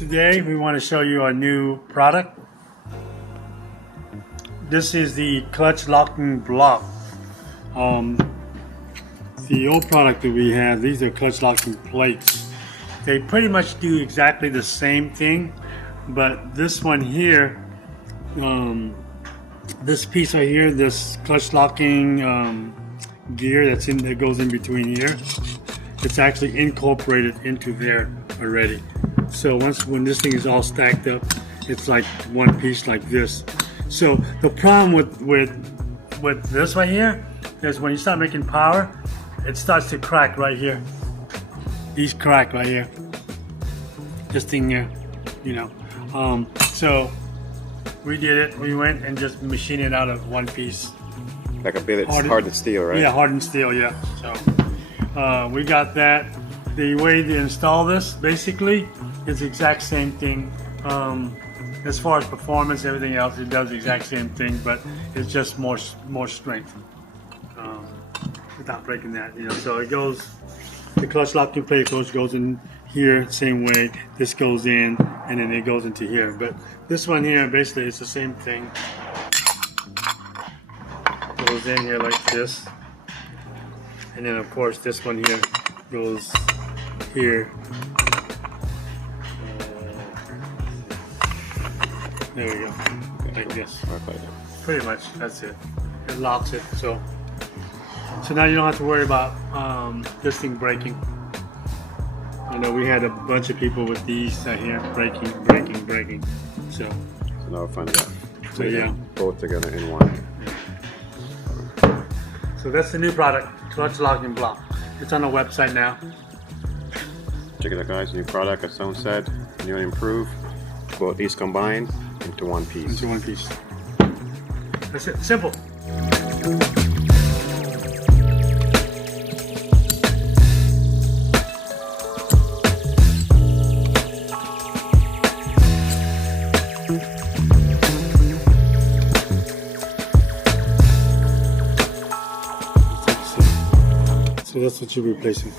Today we want to show you our new product. This is the clutch locking block. The old product that we had, these are clutch locking plates. They pretty much do exactly the same thing, but this one here, this piece right here, this clutch locking gear that goes in between here, it's actually incorporated into there already. So when this thing is all stacked up, it's like one piece like this. So the problem with this right here is when you start making power, it starts to crack right here. These crack right here. This thing here, you know. So we did it. We went and just machined it out of one piece. Like a billet, hardened steel, right? Yeah, hardened steel. Yeah. So we got that. The way to install this, basically, is the exact same thing. As far as performance, everything else, it does the exact same thing, but it's just more strength without breaking that. You know, so it goes. The clutch locking plate goes in here, same way. This goes in, and then it goes into here. But this one here, basically, it's the same thing. It goes in here like this, and then of course this one here goes here. There we go, like this. Pretty much, that's it. It locks it, so now you don't have to worry about this thing breaking. I know we had a bunch of people with these here breaking. So now we'll find out. So yeah, both together in one. Yeah. So that's the new product, clutch locking block. It's on the website now. Check it out, guys. New product, as Sone said, new and improved. Both these combined into one piece. Into one piece. That's it. Simple. So that's what you're replacing.